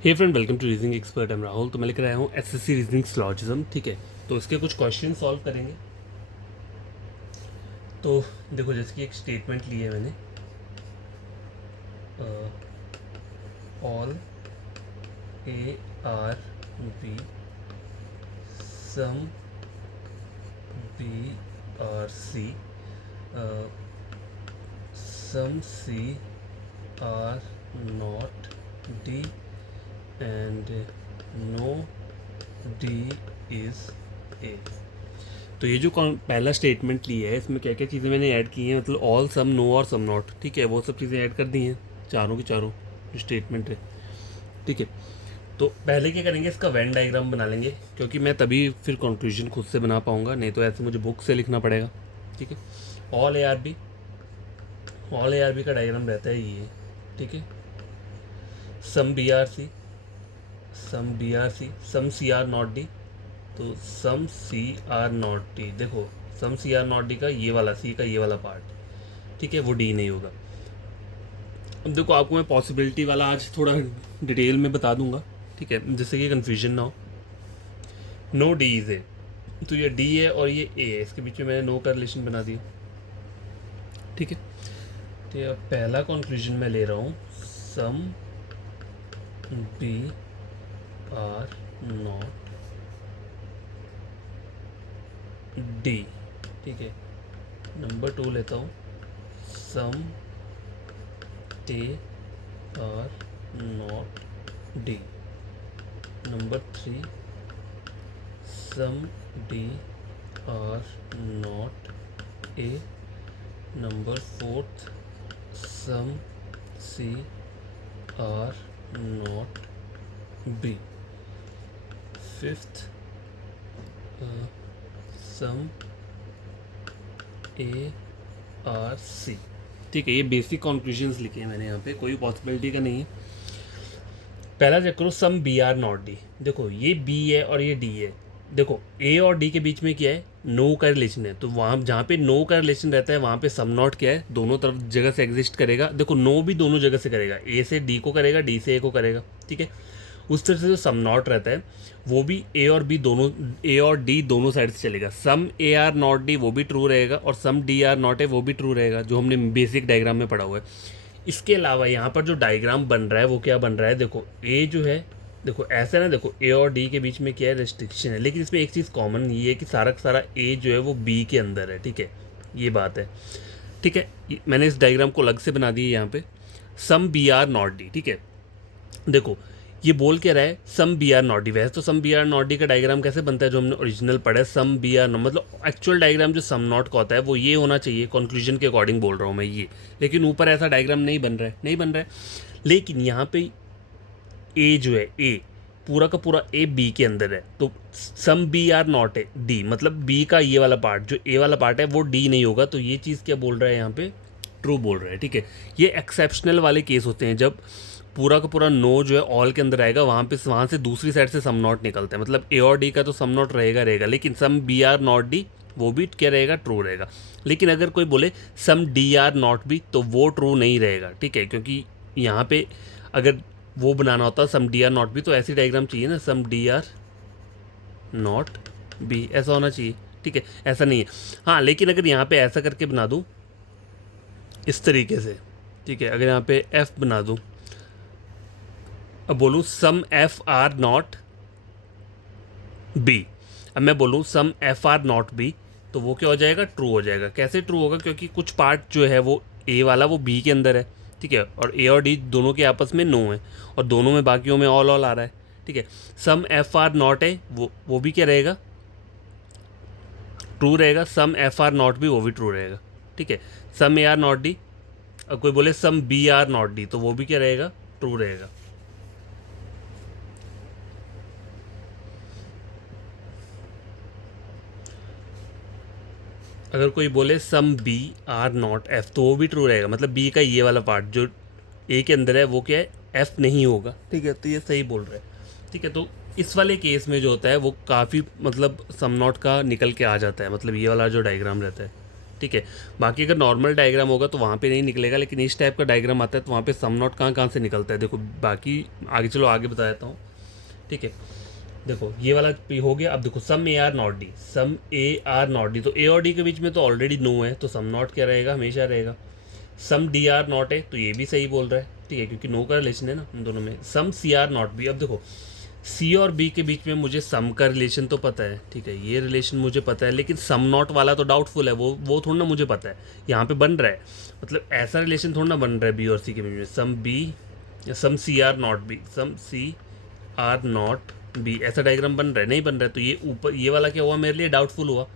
Hey friend, welcome to reasoning expert. Am Rahul. तो मैं लेकर आया हूँ एसएससी रीजनिंग सिलॉजिज्म। ठीक है, तो इसके कुछ क्वेश्चन सॉल्व करेंगे। तो देखो, जैसे कि एक स्टेटमेंट ली है मैंने, all A are B some B are C some C are not D and no D is A. तो ये जो पहला स्टेटमेंट लिया है, इसमें क्या क्या चीज़ें मैंने ऐड की हैं, मतलब ऑल, सम, नो और सम नॉट। ठीक है, वो सब चीज़ें ऐड कर दी हैं चारों की चारों जो स्टेटमेंट है। ठीक है, तो पहले क्या करेंगे, इसका वेन डायग्राम बना लेंगे, क्योंकि मैं तभी फिर कंक्लूजन खुद से बना पाऊंगा, नहीं तो ऐसे मुझे बुक से लिखना पड़ेगा। ठीक है, ऑल ए आर बी का डायग्राम रहता है ये। ठीक है, some B are C some C are not D, तो some C are not D. देखो, some C are not D का ये वाला, सी का ये वाला पार्ट, ठीक है, वो डी नहीं होगा। अब देखो, आपको मैं पॉसिबिलिटी वाला आज थोड़ा डिटेल में बता दूंगा, ठीक है, जिससे कि कन्फ्यूजन ना हो। नो डी इज ए, तो ये डी है और ये ए है, इसके बीच में मैंने नो का रिलेशन बना दिया। ठीक है, तो अब पहला कंक्लूजन मैं ले रहा हूँ, some B are not D. ठीक है, नंबर 2 लेता हूँ, some A are not D. Number 3, some D are not A. Number 4, some C are not B. 5th, some A are C. ठीक है, ये बेसिक कंक्लूजन्स लिखे हैं मैंने यहाँ पे, कोई पॉसिबिलिटी का नहीं है। पहला चेक करो, some B are not D. देखो, ये बी है और ये डी है। देखो, ए और डी के बीच में क्या है, नो का रिलेशन है, तो वहाँ जहाँ पे नो का रिलेशन रहता है वहाँ पे सम नॉट क्या है, दोनों तरफ जगह से एग्जिस्ट करेगा। देखो, नो भी दोनों जगह से करेगा, ए से डी को करेगा, डी से ए को करेगा। ठीक है, उस तरह से जो सम नॉट रहता है वो भी ए और बी दोनों, ए और डी दोनों साइड से चलेगा। सम ए आर नॉट डी वो भी ट्रू रहेगा, और सम डी आर नॉट ए वो भी ट्रू रहेगा, जो हमने बेसिक डायग्राम में पढ़ा हुआ है। इसके अलावा यहाँ पर जो डायग्राम बन रहा है वो क्या बन रहा है, देखो, ए जो है, देखो ऐसा ना, देखो ए और डी के बीच में क्या है, रेस्ट्रिक्शन है, लेकिन इसमें एक चीज़ कॉमन ये है कि सारा का सारा ए जो है वो बी के अंदर है। ठीक है, ये बात है। ठीक है, मैंने इस डायग्राम को अलग से बना दी है यहाँ पे, some B are not D. ठीक है, देखो, ये बोल क्या रहा है, some B are not D. वैसे तो some B are not D का डायग्राम कैसे बनता है, जो हमने ओरिजिनल पढ़ा है, सम बी आर नॉट, मतलब एक्चुअल डायग्राम जो सम नॉट का होता है वो ये होना चाहिए, कंक्लूजन के अकॉर्डिंग बोल रहा हूँ मैं ये। लेकिन ऊपर ऐसा डायग्राम नहीं बन रहा है, नहीं बन रहा है। लेकिन यहाँ पे ए जो है, ए पूरा का पूरा ए बी के अंदर है, तो सम बी आर नॉट है डी, मतलब बी का ये वाला पार्ट, जो ए वाला पार्ट है वो डी नहीं होगा। तो ये चीज़ क्या बोल रहा है यहाँ पे, ट्रू बोल रहा है। ठीक है, ये एक्सेप्शनल वाले केस होते हैं जब पूरा का पूरा नो जो है ऑल के अंदर आएगा, वहाँ से दूसरी साइड से सम नॉट निकलता है, मतलब ए और डी का तो सम नॉट रहेगा, लेकिन some B are not D वो भी क्या रहेगा, ट्रू रहेगा। लेकिन अगर कोई बोले सम डी आर नॉट बी, तो वो ट्रू नहीं रहेगा। ठीक है, क्योंकि यहाँ पे अगर वो बनाना होता सम डी आर नॉट बी, तो ऐसी डायग्राम चाहिए ना, सम डी आर नॉट बी, ऐसा होना चाहिए। ठीक है, ऐसा नहीं है। हाँ, लेकिन अगर यहाँ पे ऐसा करके बना दूँ इस तरीके से, ठीक है, अगर यहाँ पे एफ बना दूँ, अब बोलूँ सम एफ आर नॉट बी, अब मैं बोलूँ सम एफ आर नॉट बी, तो वो क्या हो जाएगा, ट्रू हो जाएगा। कैसे ट्रू होगा, क्योंकि कुछ पार्ट जो है वो ए वाला वो बी के अंदर है। ठीक है, और ए और डी दोनों के आपस में नो है, और दोनों में बाकियों में ऑल ऑल आ रहा है। ठीक है, सम एफ आर नॉट है वो भी क्या रहेगा, ट्रू रहेगा। Some F are not B वो भी ट्रू रहेगा। ठीक है, some A are not D, अब कोई बोले some B are not D, तो वो भी क्या रहेगा, ट्रू रहेगा। अगर कोई बोले some B are not F, तो वो भी ट्रू रहेगा, मतलब बी का ये वाला पार्ट जो ए के अंदर है वो क्या है, एफ नहीं होगा। ठीक है, तो ये सही बोल रहा है। ठीक है, तो इस वाले केस में जो होता है वो काफ़ी मतलब सम नॉट का निकल के आ जाता है, मतलब ये वाला जो डायग्राम रहता है। ठीक है। बाकी अगर नॉर्मल डायग्राम होगा तो वहाँ पे नहीं निकलेगा, लेकिन इस टाइप का डायग्राम आता है तो वहाँ पे सम नॉट कहाँ कहाँ से निकलता है। देखो बाकी आगे चलो आगे बता देता हूँ, ठीक है। देखो ये वाला पे हो गया। अब देखो some A are not D, some A are not D, तो ए और डी के बीच में तो ऑलरेडी नो है, तो सम नॉट क्या रहेगा, हमेशा रहेगा। सम डी आर नॉट है, तो ये भी सही बोल रहा है, ठीक है, क्योंकि नो का रिलेशन है ना उन दोनों में। सम सी आर नॉट बी, अब देखो सी और बी के बीच में मुझे सम का रिलेशन तो पता है, ठीक है, ये रिलेशन मुझे पता है, लेकिन सम नॉट वाला तो डाउटफुल है, वो थोड़ा ना मुझे पता है। यहाँ पे बन रहा है, मतलब ऐसा रिलेशन थोड़ा ना बन रहा है बी और सी के बीच में, some B, some C are not B, some C are not B, ऐसा डायग्राम बन रहा है, नहीं बन रहा है। तो ये ऊपर ये वाला क्या हुआ मेरे लिए, डाउटफुल हुआ।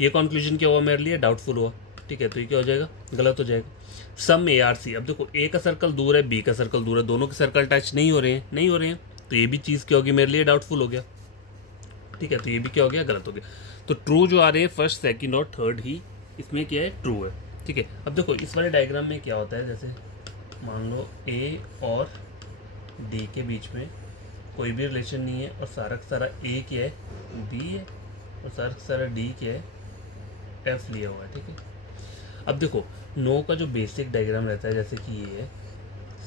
ये कंक्लूजन क्या हुआ मेरे लिए, डाउटफुल हुआ, ठीक है। तो ये क्या हो जाएगा, गलत हो जाएगा। सम ए आर सी, अब देखो ए का सर्कल दूर है, बी का सर्कल दूर है, दोनों के सर्कल टच नहीं हो रहे हैं, नहीं हो रहे हैं, तो ये भी चीज़ क्या होगी मेरे लिए, डाउटफुल हो गया, ठीक है। तो ये भी क्या हो गया, गलत हो गया। तो ट्रू जो आ रहे हैं फर्स्ट सेकंड और थर्ड ही इसमें क्या है, ट्रू है, ठीक है। अब देखो इस वाले डायग्राम में क्या होता है, जैसे मान लो ए और डी के बीच में कोई भी रिलेशन नहीं है, और सारा का सारा ए क्या है, बी है, और सारा का सारा डी क्या है, एफ लिया हुआ है, ठीक है। अब देखो नो का जो बेसिक डायग्राम रहता है, जैसे कि ये है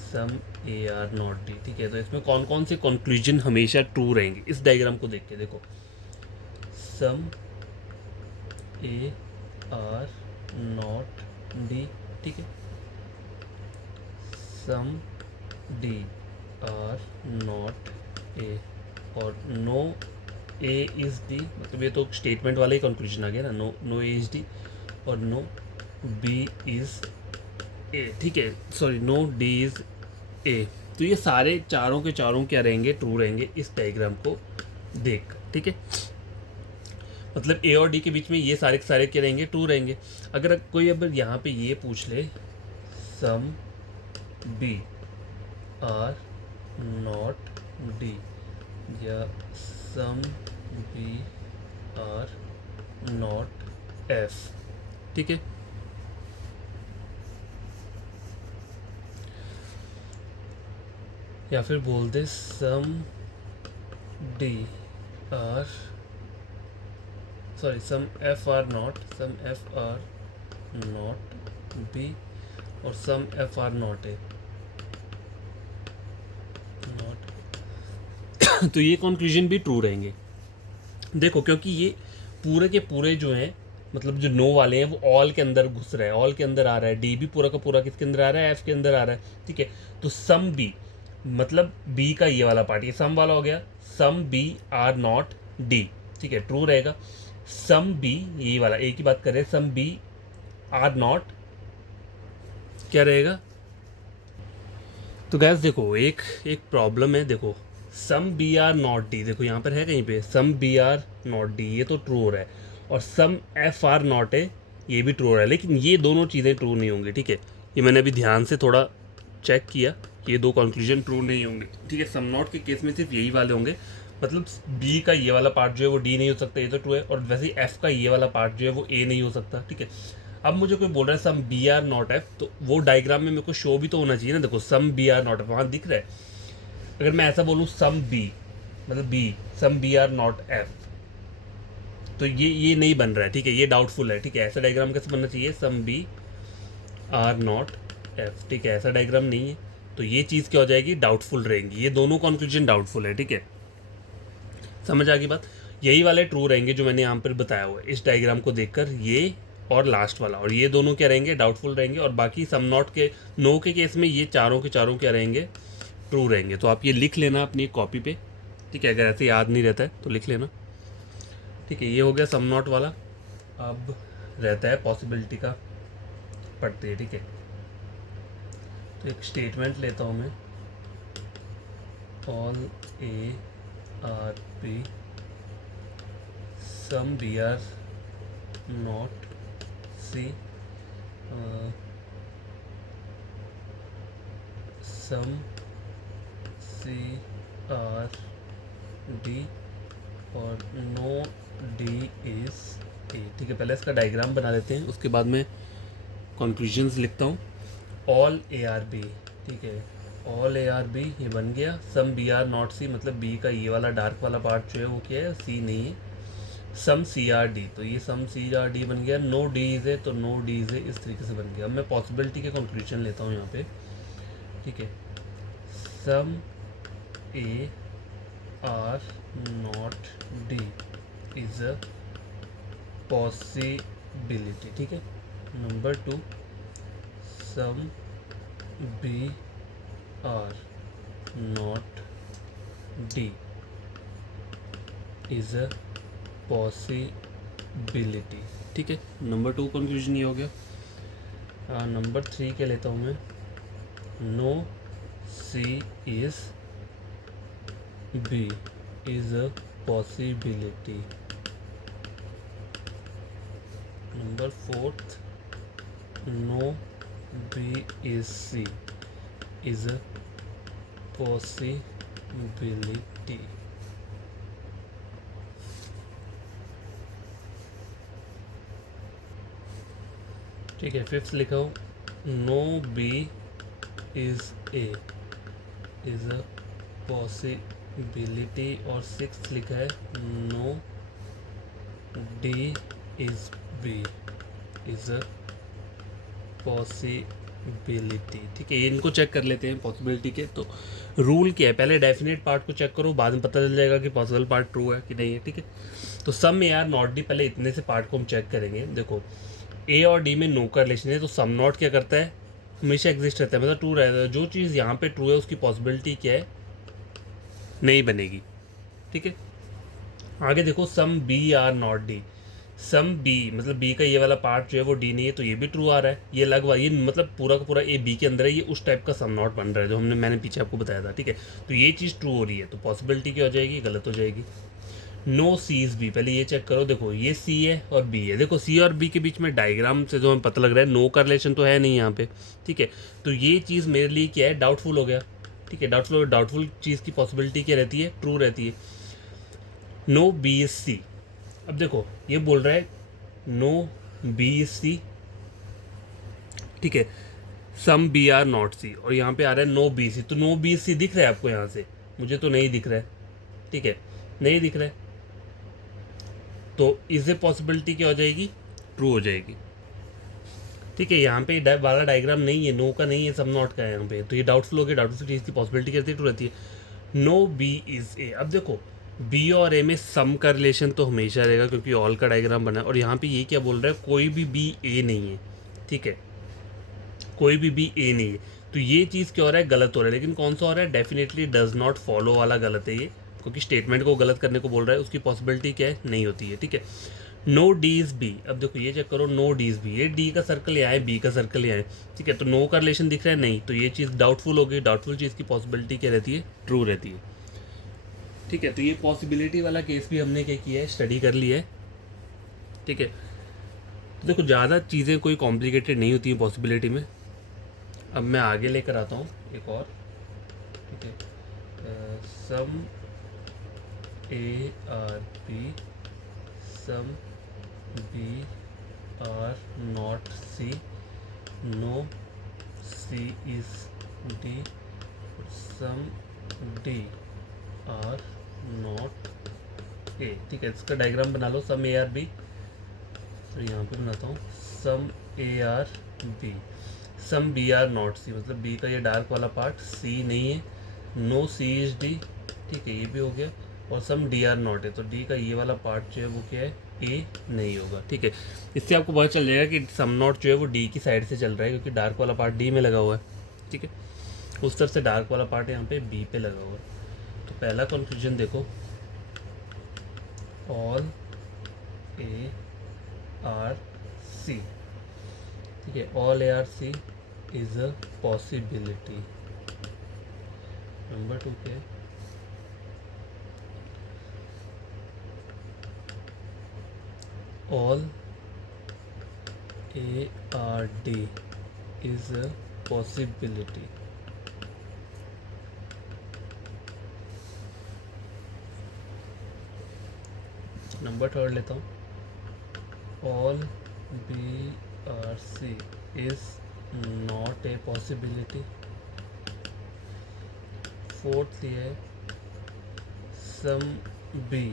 some A are not D, ठीक है। तो इसमें कौन कौन से कंक्लूजन हमेशा ट्रू रहेंगे, इस डायग्राम को देख के देखो, some A are not D, ठीक है, सम डी आर नॉट ए, और नो ए इज़ डी, मतलब ये तो स्टेटमेंट वाला ही कंक्लूजन आ गया ना, नो ए इज़ डी, और नो बी इज़ ए, ठीक है, sorry no D is A. तो ये सारे चारों के चारों क्या रहेंगे, ट्रू रहेंगे इस डायग्राम को देख, ठीक है। मतलब ए और डी के बीच में ये सारे के सारे क्या रहेंगे, ट्रू रहेंगे। अगर कोई अब यहाँ पे ये पूछ ले some B are not D, या some B are not F, ठीक है, या फिर बोल दे some D are, sorry some F are not, some F are not B, और some F are not A, not तो ये कंक्लूजन भी ट्रू रहेंगे। देखो क्योंकि ये पूरे के पूरे जो हैं, मतलब जो नो वाले हैं वो ऑल के अंदर घुस रहा है, ऑल के अंदर आ रहा है, डी भी पूरा का पूरा किसके अंदर आ रहा है, एफ के अंदर आ रहा है, ठीक है। तो सम बी, मतलब बी का ये वाला पार्ट, ये सम वाला हो गया, some B are not D, ठीक है, ट्रू रहेगा। सम बी, ये वाला ए की बात करें, सम बी आर नॉट क्या रहेगा। तो गैस देखो एक एक प्रॉब्लम है, देखो some B are not D, देखो यहाँ पर है कहीं पे some B are not D, ये तो ट्रू हो रहा है, और सम एफ आर नॉट है, ये भी ट्रू हो रहा है, लेकिन ये दोनों चीज़ें ट्रू नहीं होंगी, ठीक है। ये मैंने अभी ध्यान से थोड़ा चेक किया, ये दो कंक्लूजन ट्रू नहीं होंगे, ठीक है। सम नॉट के केस में सिर्फ यही वाले होंगे, मतलब बी का ये वाला पार्ट जो है वो डी नहीं हो सकता, ये तो ट्रू है, और वैसे ही एफ का ये वाला पार्ट जो है वो ए नहीं हो सकता, ठीक है। अब मुझे कोई बोल रहा है some B are not F, तो वो डायग्राम में मेरे को शो भी तो होना चाहिए ना, देखो some B are not F वहाँ दिख रहा है। अगर मैं ऐसा बोलूँ सम बी, मतलब B, some B are not F, तो ये नहीं बन रहा है, ठीक है, ये डाउटफुल है, ठीक है। ऐसा डायग्राम कैसे बनना चाहिए, some B are not F, ठीक है, ऐसा डायग्राम नहीं है, तो ये चीज़ क्या हो जाएगी, डाउटफुल रहेंगी, ये दोनों कॉन्क्लूजन डाउटफुल है, ठीक है। समझ आ गई बात, यही वाले ट्रू रहेंगे जो मैंने यहाँ पर बताया हुआ है इस डायग्राम को देखकर, ये और लास्ट वाला, और ये दोनों क्या रहेंगे, डाउटफुल रहेंगे, और बाकी सम नॉट के नो के केस में ये चारों के चारों क्या रहेंगे, ट्रू रहेंगे। तो आप ये लिख लेना अपनी कॉपी पे, ठीक है, अगर ऐसे याद नहीं रहता है तो लिख लेना, ठीक है। ये हो गया सम नॉट वाला। अब रहता है पॉसिबिलिटी का, पढ़ते हैं, ठीक है। तो एक स्टेटमेंट लेता हूँ मैं, all A are B, some B are not C, some C are D, और नो डी इज़ ए, ठीक है। पहले इसका डायग्राम बना लेते हैं, उसके बाद मैं कंक्लूजन्स लिखता हूँ। ऑल ए आर बी, ठीक है, ऑल ए आर बी ये बन गया। Some B are not C, मतलब बी का ये वाला डार्क वाला पार्ट जो है वो क्या है, सी नहीं है, सम सी आर डी, तो ये सम सी आर डी बन गया। नो डीज है तो नो डीज है, इस तरीके से बन गया। अब मैं पॉसिबिलिटी के कंक्लूजन लेता हूँ यहाँ पे, ठीक है। Some A are not D is a possibility, ठीक है। Number 2, some B are not D is a possibility, ठीक है। नंबर 2 कंक्लूजन ये हो गया। नंबर 3 के लेता हूँ मैं। No C is B is a possibility. Number 4, no B is C is a possibility. ठीक है। 5th लिखा हूँ, no B is A is a possibility. और 6th लिखा है, no D is B is a possibility, ठीक है। इनको चेक कर लेते हैं पॉसिबिलिटी के। तो रूल क्या है, पहले डेफिनेट पार्ट को चेक करो, बाद में पता चल जाएगा कि पॉसिबल पार्ट ट्रू है कि नहीं है, ठीक है। तो सम में यार नॉट डी, पहले इतने से पार्ट को हम चेक करेंगे। देखो ए और डी में नो का रिलेशन है, तो सम नॉट क्या करता है, हमेशा एग्जिस्ट रहता है, मतलब ट्रू रहता है। जो चीज़ यहाँ पे ट्रू है उसकी पॉसिबिलिटी क्या है, नहीं बनेगी, ठीक है। आगे देखो, some B are not D. Some B मतलब बी का ये वाला पार्ट जो है वो डी नहीं है, तो ये भी ट्रू आ रहा है। ये लगभग ये मतलब पूरा का पूरा ए बी के अंदर है, ये उस टाइप का सम नॉट बन रहा है जो मैंने पीछे आपको बताया था, ठीक है। तो ये चीज़ ट्रू हो रही है, तो पॉसिबिलिटी क्या हो जाएगी, गलत हो जाएगी। नो सी इज बी, पहले ये चेक करो। देखो ये सी है और बी है। देखो सी और बी के बीच में डायग्राम से जो हमें पता लग रहा है, नो का रिलेशन तो है नहीं यहाँ पे, ठीक है। तो ये चीज़ मेरे लिए क्या है, डाउटफुल हो गया, ठीक है। डाउटफुल चीज़ की पॉसिबिलिटी क्या रहती है, ट्रू रहती है। No B is C. अब देखो ये बोल रहा है नो बी इज सी, ठीक है। सम बी आर नॉट सी, और यहाँ पे आ रहा है नो बी सी। तो नो बी सी दिख रहा है आपको यहाँ से, मुझे तो नहीं दिख रहा है, ठीक है, नहीं दिख रहा है। तो इससे पॉसिबिलिटी क्या हो जाएगी, ट्रू हो जाएगी, ठीक है। यहाँ पे वाला डायग्राम नहीं है, नो का नहीं है, सब नॉट का है यहाँ पे। तो ये डाउटफुल हो गया, डाउटफुल चीज़ की पॉसिबिलिटी कैसे ट्रू रहती है। No B is A. अब देखो बी और ए में सम का रिलेशन तो हमेशा रहेगा, क्योंकि ऑल का डायग्राम बना है। और यहाँ पे ये क्या बोल रहा है, कोई भी बी ए नहीं है, ठीक है, कोई भी बी ए नहीं है। तो ये चीज़ क्या हो रहा है, गलत हो रहा है। लेकिन कौन सा हो रहा है, डेफिनेटली डज नॉट फॉलो वाला गलत है ये, क्योंकि स्टेटमेंट को गलत करने को बोल रहा है, उसकी पॉसिबिलिटी क्या है, नहीं होती है, ठीक है। No D is B. अब देखो ये चेक करो, नो डी इज बी, ये डी का सर्कल यहाँ है, बी का सर्कल यहाँ है, ठीक है। तो नो का रिलेशन दिख रहा है नहीं, तो ये चीज़ डाउटफुल हो गई। डाउटफुल चीज़ की पॉसिबिलिटी क्या रहती है, ट्रू रहती है, ठीक है। तो ये पॉसिबिलिटी वाला केस भी हमने क्या किया है, स्टडी कर लिया है, ठीक है। तो देखो ज़्यादा चीज़ें कोई कॉम्प्लिकेटेड नहीं होती हैं पॉसिबिलिटी में। अब मैं आगे लेकर आता हूँ एक और, ठीक है। Some A are B, some B are not C, no C is D, some D are not A, ठीक है। इसका डायग्राम बना लो, सम ए आर बी। तो यहाँ पे बनाता हूँ, some A are B, some B are not C, मतलब बी का ये डार्क वाला पार्ट सी नहीं है। नो सी इज डी, ठीक है, ये भी हो गया। और सम डी आर नॉट है, तो डी का ये वाला पार्ट जो है वो क्या है, ए नहीं होगा, ठीक है। इससे आपको पता चल जाएगा कि सम नॉट जो है वो डी की साइड से चल रहा है, क्योंकि डार्क वाला पार्ट डी में लगा हुआ है, ठीक है। उस तरफ से डार्क वाला पार्ट यहाँ पे बी पे लगा हुआ है। तो पहला कंक्लूजन देखो, ऑल ए आर सी, ठीक है, all A are C is a possibility. Number 2 क्या है, all A are D is a possibility. Number 3 लेता हूँ, all B are C is not a possibility. 4th ये है, some B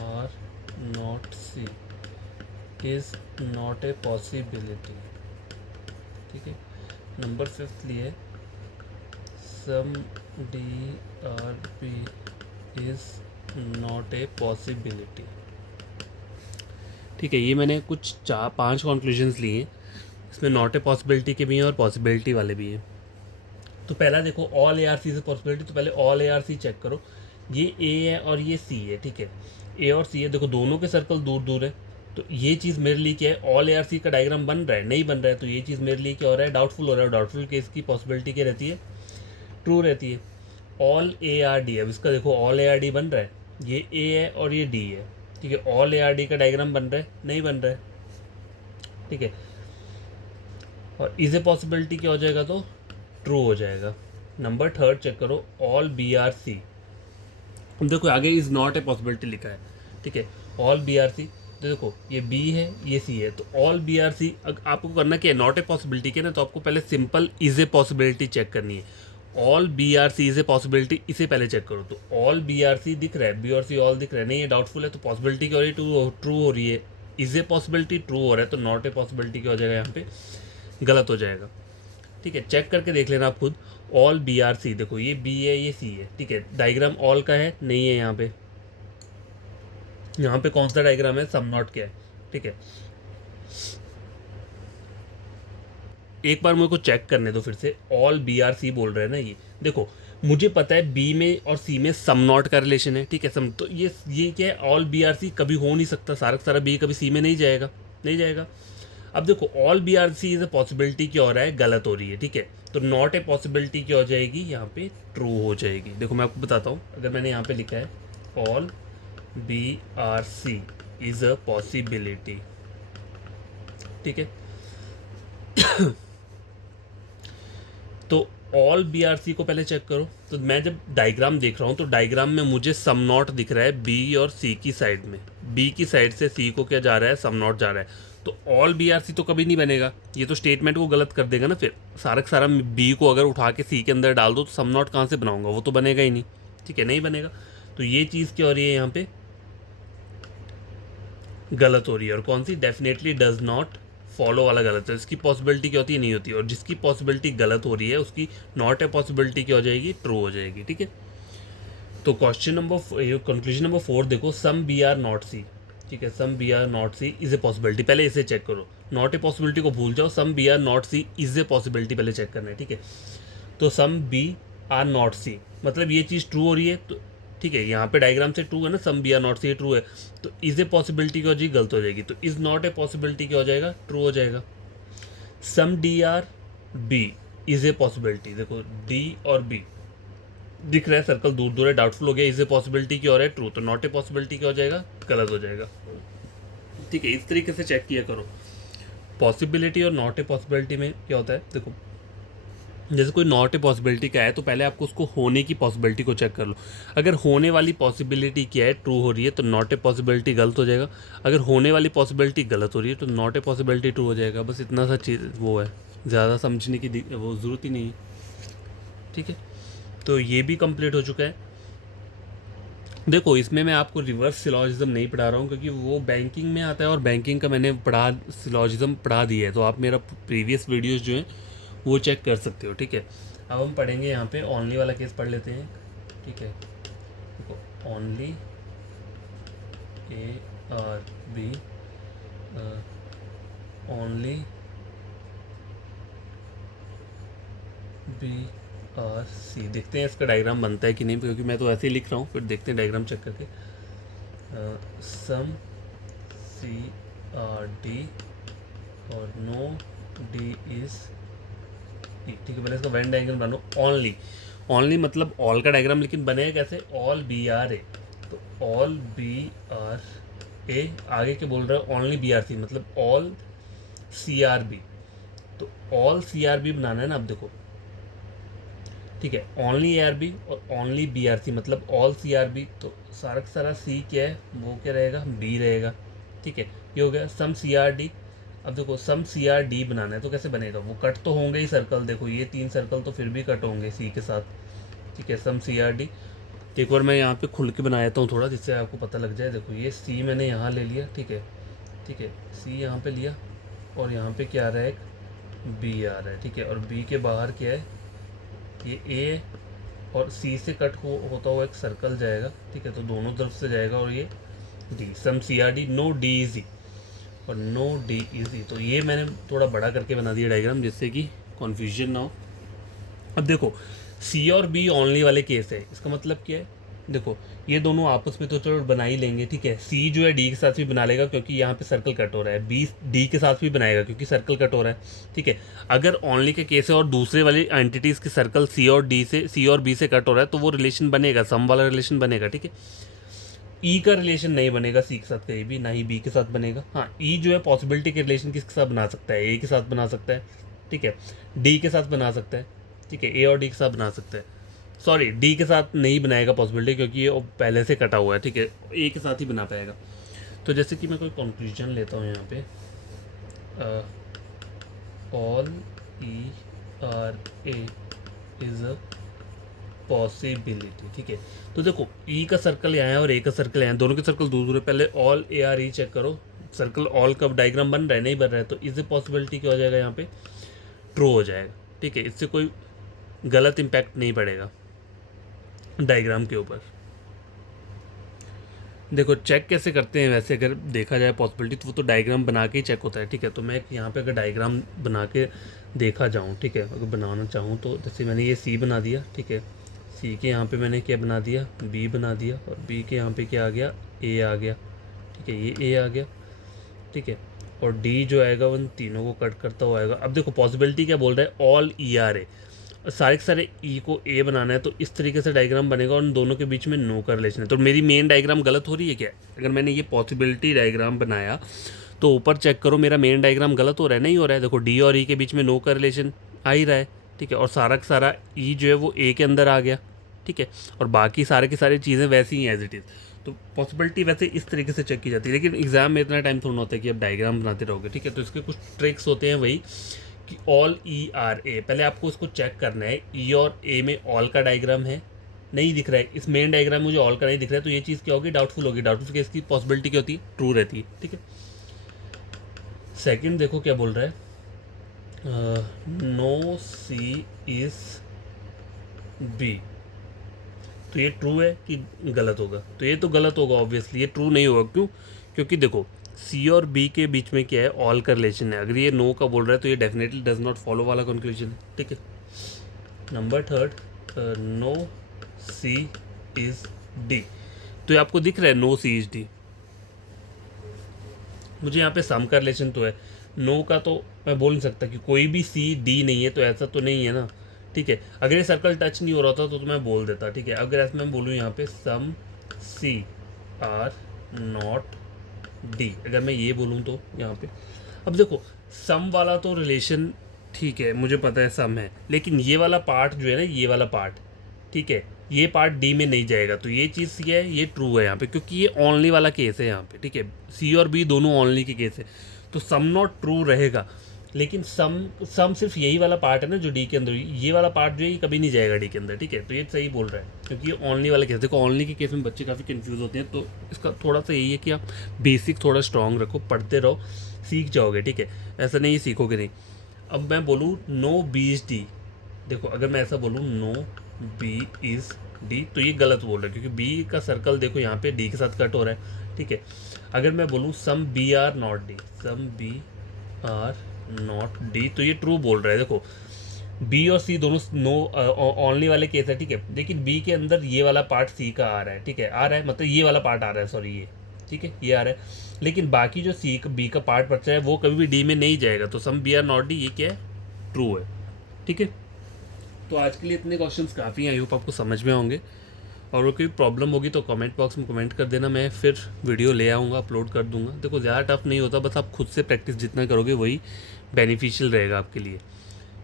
are not C is not a possibility. ठीक है, number 5 लिए some D are B is not a possibility. ठीक है, ये मैंने कुछ 4-5 कंक्लूजन्स लिए हैं, इसमें नॉट ए पॉसिबिलिटी के भी हैं और पॉसिबिलिटी वाले भी हैं। तो पहला देखो all A are C is possibility, तो पहले all A are C check करो। ये ए है और ये सी है। ठीक है, ए और सी है, देखो दोनों के सर्कल दूर दूर है, तो ये चीज़ मेरे लिए क्या है, ऑल ए आर सी का डायग्राम बन रहा है, नहीं बन रहा है, तो ये चीज़ मेरे लिए क्या हो रहा है, डाउटफुल हो रहा है। डाउटफुल केस की पॉसिबिलिटी क्या रहती है, ट्रू रहती है। ऑल ए आर डी, अब इसका देखो ऑल ए आर डी बन रहा है, ये ए है और ये डी है। ठीक है, ऑल ए आर डी का डायग्राम बन रहा है, नहीं बन रहा है। ठीक है, और इज ए पॉसिबिलिटी क्या हो जाएगा, तो ट्रू हो जाएगा। नंबर 3 चेक करो, ऑल बी आर सी। देखो आगे इज़ नॉट ए पॉसिबिलिटी लिखा है। ठीक है, ऑल बी आर सी, तो देखो ये बी है ये सी है, तो ऑल बी आर सी आपको करना क्या है, नॉट ए पॉसिबिलिटी के ना, तो आपको पहले simple is a possibility check करनी है। All B are C is a possibility, इसे पहले चेक करो। तो ऑल बी आर सी दिख रहा है, बी और सी ऑल दिख रहा है, नहीं ये डाउटफुल है, तो पॉसिबिलिटी क्या हो रही है, ट्रू हो रही है। इज ए पॉसिबिलिटी ट्रू हो रहा है, तो नॉट ए पॉसिबिलिटी क्या हो जाएगा, यहाँ पे गलत हो जाएगा। ठीक है, चेक करके देख लेना आप खुद। ऑल बी आर सी, देखो ये बी है ये सी है। ठीक है, डायग्राम ऑल का है, नहीं है यहाँ पे। यहाँ पे कौन सा डायग्राम है, सम नॉट क्या है। ठीक है, एक बार मेरे को चेक करने दो फिर से। ऑल बी आर सी बोल रहे हैं ना, ये देखो मुझे पता है बी में और सी में सम नॉट का रिलेशन है। ठीक है, सम, तो ये क्या है, ऑल बी आर सी कभी हो नहीं सकता, सारा का सारा बी कभी सी में नहीं जाएगा, नहीं जाएगा। अब देखो all B are C is a possibility क्या हो रहा है, गलत हो रही है। ठीक है, तो नॉट ए पॉसिबिलिटी क्या हो जाएगी, यहाँ पे ट्रू हो जाएगी। देखो मैं आपको बताता हूँ, अगर मैंने यहाँ पे लिखा है all B are C is a possibility. ठीक है, तो ऑल बी आर सी को पहले चेक करो। तो मैं जब डायग्राम देख रहा हूँ, तो डायग्राम में मुझे सम नॉट दिख रहा है बी और सी की साइड में, बी की साइड से सी को क्या जा रहा है, सम नॉट जा रहा है। तो ऑल बी आर सी तो कभी नहीं बनेगा, ये तो स्टेटमेंट को गलत कर देगा ना। फिर सारा का सारा बी को अगर उठा के सी के अंदर डाल दो, तो सम नॉट कहाँ से बनाऊंगा, वो तो बनेगा ही नहीं। ठीक है, नहीं बनेगा, तो ये चीज़ क्या हो रही है, यहाँ पे गलत हो रही है। और कौन सी, डेफिनेटली डज नॉट फॉलो वाला गलत है, इसकी पॉसिबिलिटी क्या होती है, नहीं होती। और जिसकी पॉसिबिलिटी गलत हो रही है, उसकी नॉट ए पॉसिबिलिटी क्या हो जाएगी, ट्रू हो जाएगी। ठीक है, तो क्वेश्चन नंबर कंक्लूजन नंबर 4 देखो, some B are not C. ठीक है, some B are not C is a possibility, पहले इसे चेक करो। नॉट ए पॉसिबिलिटी को भूल जाओ, some B are not C is a possibility पहले चेक करना है। ठीक है, तो some B are not C मतलब ये चीज़ ट्रू हो रही है, तो ठीक है, यहाँ पे डायग्राम से ट्रू है ना, some B are not C true है, तो इज ए पॉसिबिलिटी क्या हो जाएगी, गलत हो जाएगी। तो इज नॉट ए पॉसिबिलिटी क्या हो जाएगा, ट्रू हो जाएगा। Some D are B is a possibility, देखो डी और बी दिख रहा है, सर्कल दूर दूर है, डाउटफुल हो गया, इज ए पॉसिबिलिटी क्या हो रहा है, ट्रू, तो नॉट ए पॉसिबिलिटी क्या हो जाएगा, गलत हो जाएगा। ठीक है, इस तरीके से चेक किया करो। पॉसिबिलिटी और नॉट ए पॉसिबिलिटी में क्या होता है, देखो जैसे कोई नॉट ए पॉसिबिलिटी का है, तो पहले आपको उसको होने की पॉसिबिलिटी को चेक कर लो। अगर होने वाली पॉसिबिलिटी क्या है, ट्रू हो रही है, तो नॉट ए पॉसिबिलिटी गलत हो जाएगा। अगर होने वाली पॉसिबिलिटी गलत हो रही है, तो नॉट ए पॉसिबिलिटी ट्रू हो जाएगा। बस इतना सा चीज़ वो है, ज़्यादा समझने की वो ज़रूरत ही नहीं है। ठीक है, तो ये भी कंप्लीट हो चुका है। देखो इसमें मैं आपको रिवर्स सिलॉजिज्म नहीं पढ़ा रहा हूँ, क्योंकि वो बैंकिंग में आता है, और बैंकिंग का मैंने सिलॉजिज्म पढ़ा दिया है, तो आप मेरा प्रीवियस वीडियोज़ जो हैं वो चेक कर सकते हो। ठीक है, अब हम पढ़ेंगे यहाँ पे ओनली वाला केस पढ़ लेते हैं। ठीक है, देखो only A are B, only B are C, देखते हैं इसका डायग्राम बनता है कि नहीं, क्योंकि मैं तो ऐसे ही लिख रहा हूँ, फिर देखते हैं डायग्राम चेक करके। सम सी आर डी और नो डी इज, ठीक है, पहले इसका वेन डायग्राम बनो। ओनली, ओनली मतलब ऑल का डायग्राम, लेकिन बनेगा कैसे, ऑल बी आर ए, तो ऑल बी आर ए, आगे के बोल रहा है ओनली बी आर सी मतलब ऑल सी आर बी, तो ऑल सी आर बी बनाना है ना। अब देखो ठीक है, ओनली ए आर बी और ओनली बी आर सी मतलब ऑल सी आर बी, तो सारा का सारा सी क्या है, वो क्या रहेगा, बी रहेगा। ठीक है, ये हो गया सम सी आर डी। अब देखो सम सी आर डी बनाना है, तो कैसे बनेगा, वो कट तो होंगे ही सर्कल, देखो ये 3 सर्कल तो फिर भी कट होंगे सी के साथ। ठीक है, सम सी आर डी एक बार मैं यहाँ पे खुल के बना देता हूँ थोड़ा, जिससे आपको पता लग जाए। देखो ये सी मैंने यहाँ ले लिया, ठीक है, ठीक है, सी यहाँ पे लिया, और यहाँ पे क्या आ रहा है, एक बी आ रहा है, ठीक है, और बी के बाहर क्या है, ये ए, और सी से कट होता हुआ एक सर्कल जाएगा, ठीक है, तो दोनों तरफ से जाएगा, और ये D, some C are D, no D is E और नो डी इजी। तो ये मैंने थोड़ा बड़ा करके बना दिया डायग्राम, जिससे कि कन्फ्यूजन ना हो। अब देखो सी और बी ओनली वाले केस है, इसका मतलब क्या है, देखो ये दोनों आपस में तो चलो बना ही लेंगे, ठीक है, सी जो है डी के साथ भी बना लेगा क्योंकि यहाँ पे सर्कल कट हो रहा है, बी डी के साथ भी बनाएगा क्योंकि सर्कल कट हो रहा है, ठीक है। अगर ओनली के केस है और दूसरे वाली एंटिटीज़ के सर्कल सी और बी से कट हो रहा है, तो वो रिलेशन बनेगा, सम वाला रिलेशन बनेगा, ठीक है। ई का रिलेशन नहीं बनेगा सी के साथ कहीं भी, ना ही बी के साथ बनेगा। हाँ, ई जो है पॉसिबिलिटी के रिलेशन किसके साथ बना सकता है, ए के साथ बना सकता है, ठीक है, डी के साथ बना सकता है, ठीक है, ए और डी के साथ बना सकता है। सॉरी, डी के साथ नहीं बनाएगा पॉसिबिलिटी, क्योंकि ये पहले से कटा हुआ है, ठीक है, ए के साथ ही बना पाएगा। तो जैसे कि मैं कोई कंक्लूजन लेता हूँ यहाँ पे, all E R A is a possibility, ठीक है। तो देखो ई का सर्कल यहाँ है और ए का सर्कल यहाँ है, दोनों के सर्कल दूर दूर है। पहले all A are E check करो, सर्कल ऑल का डायग्राम बन रहा है, नहीं बन रहा है, तो इज ए पॉसिबिलिटी क्या हो जाएगा, यहाँ पे ट्रू हो जाएगा, ठीक है। इससे कोई गलत इम्पैक्ट नहीं पड़ेगा डायग्राम के ऊपर। देखो चेक कैसे करते हैं, वैसे अगर देखा जाए पॉसिबिलिटी, तो वो तो डायग्राम बना के ही चेक होता है, ठीक है। तो मैं यहाँ पे अगर डायग्राम बना के देखा जाऊँ, ठीक है, अगर बनाना चाहूँ तो जैसे मैंने ये सी बना दिया, ठीक है, सी के यहाँ पे मैंने क्या बना दिया, बी बना दिया, और बी के यहाँ पे क्या आ गया, ए आ गया, ठीक है, ये ए आ गया, ठीक है, और डी जो आएगा उन तीनों को कट करता हुआ आएगा। अब देखो पॉसिबिलिटी क्या बोल रहा है, ऑल ई आर ए, सारे के सारे ई को ए बनाना है, तो इस तरीके से डायग्राम बनेगा और उन दोनों के बीच में नो का रिलेशन है। तो मेरी मेन डायग्राम गलत हो रही है क्या, अगर मैंने ये पॉसिबिलिटी डायग्राम बनाया तो ऊपर चेक करो मेरा मेन डायग्राम गलत हो रहा है, नहीं हो रहा है। देखो डी और ई के बीच में नो का रिलेशन आ ही रहा है, ठीक है, और सारा का सारा ई जो है वो ए के अंदर आ गया, ठीक है, और बाकी सारे की सारी चीज़ें वैसी ही एज इट इज़। तो पॉसिबिलिटी वैसे इस तरीके से चेक की जाती है, लेकिन एग्जाम में इतना टाइम थोड़ा होता है कि आप डायग्राम बनाते रहोगे, ठीक है। तो इसके कुछ ट्रिक्स होते हैं, वही कि ऑल ई आर ए, पहले आपको उसको चेक करना है, ई और ए में ऑल का डायग्राम है, नहीं दिख रहा है, इस मेन डायग्राम में मुझे ऑल का नहीं दिख रहा है, तो ये चीज़ क्या होगी, डाउटफुल होगी। डाउटफुल केस की पॉसिबिलिटी क्या होती है, ट्रू रहती है, ठीक है। सेकंड देखो क्या बोल रहा है, नो सी इज बी, तो ये ट्रू है कि गलत होगा, तो ये तो गलत होगा ऑब्वियसली, ये ट्रू नहीं होगा। क्यों, क्योंकि देखो सी और बी के बीच में क्या है, ऑल का रिलेशन है। अगर ये नो का बोल रहा है तो ये डेफिनेटली डज नॉट फॉलो वाला कंक्लूजन है, ठीक है। Number third, no C is D, तो ये आपको दिख रहा है नो सी इज डी, मुझे यहाँ पे सम का रिलेशन तो है, नो का तो मैं बोल नहीं सकता कि कोई भी सी डी नहीं है, तो ऐसा तो नहीं है ना, ठीक है। अगर ये सर्कल टच नहीं हो रहा था तो मैं बोल देता, ठीक है। अगर ऐसा मैं बोलूँ यहाँ पे सम सी आर नॉट डी, अगर मैं ये बोलूँ तो यहाँ पे, अब देखो सम वाला तो रिलेशन ठीक है, मुझे पता है सम है, लेकिन ये वाला पार्ट जो है ना, ये वाला पार्ट, ठीक है, ये पार्ट डी में नहीं जाएगा, तो ये चीज़ ये है, ये ट्रू है यहाँ पे, क्योंकि ये ओनली वाला केस है यहाँ पे, ठीक है। सी और बी दोनों ओनली के केस है, तो सम नॉट ट्रू रहेगा। लेकिन सम सिर्फ यही वाला पार्ट है ना जो डी के अंदर, ये वाला पार्ट जो है ये कभी नहीं जाएगा डी के अंदर, ठीक है। तो ये सही बोल रहा है, क्योंकि ये ओनली वाला केस, देखो ओनली के केस में बच्चे काफ़ी कंफ्यूज होते हैं, तो इसका थोड़ा सा यही है कि आप बेसिक थोड़ा स्ट्रॉन्ग रखो, पढ़ते रहो, सीख जाओगे, ठीक है। ऐसा नहीं सीखोगे नहीं। अब मैं बोलूँ नो बी इज डी, देखो अगर मैं ऐसा बोलूँ नो बी इज़ डी, तो ये गलत बोल रहा है, क्योंकि बी का सर्कल देखो यहाँ पे डी के साथ कट हो रहा है, ठीक है। अगर मैं बोलूँ some B are not D, some B are not D, तो ये ट्रू बोल रहा है। देखो बी और सी दोनों नो ओनली वाले केस है, ठीक है, लेकिन बी के अंदर ये वाला पार्ट सी का आ रहा है, ठीक है, आ रहा है, मतलब ये वाला पार्ट आ रहा है, सॉरी ये, ठीक है, ये आ रहा है, लेकिन बाकी जो सी बी का पार्ट बचा है वो कभी भी डी में नहीं जाएगा, तो some B are not D ये क्या है, ट्रू है, ठीक है। तो आज के लिए इतने क्वेश्चंस काफ़ी हैं, आई होप आपको समझ में होंगे, और वो कोई प्रॉब्लम होगी तो कमेंट बॉक्स में कमेंट कर देना, मैं फिर वीडियो ले आऊँगा, अपलोड कर दूँगा। देखो ज़्यादा टफ नहीं होता, बस आप खुद से प्रैक्टिस जितना करोगे वही बेनिफिशियल रहेगा आपके लिए।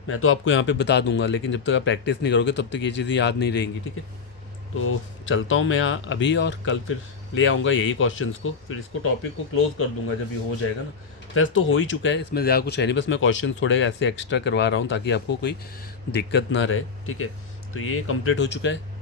मैं तो आपको यहाँ पे बता दूंगा, लेकिन जब तक आप प्रैक्टिस नहीं करोगे तब तक ये चीज़ें याद नहीं रहेंगी, ठीक है। तो चलता हूँ मैं अभी, और कल फिर ले आऊँगा यही क्वेश्चंस को, फिर इसको टॉपिक को क्लोज़ कर दूँगा जब ये हो जाएगा ना। वैसे तो हो ही चुका है, इसमें ज़्यादा कुछ है नहीं, बस मैं क्वेश्चन थोड़े ऐसे एक्स्ट्रा करवा रहा हूँ ताकि आपको कोई दिक्कत ना रहे, ठीक है। तो ये कंप्लीट हो चुका है।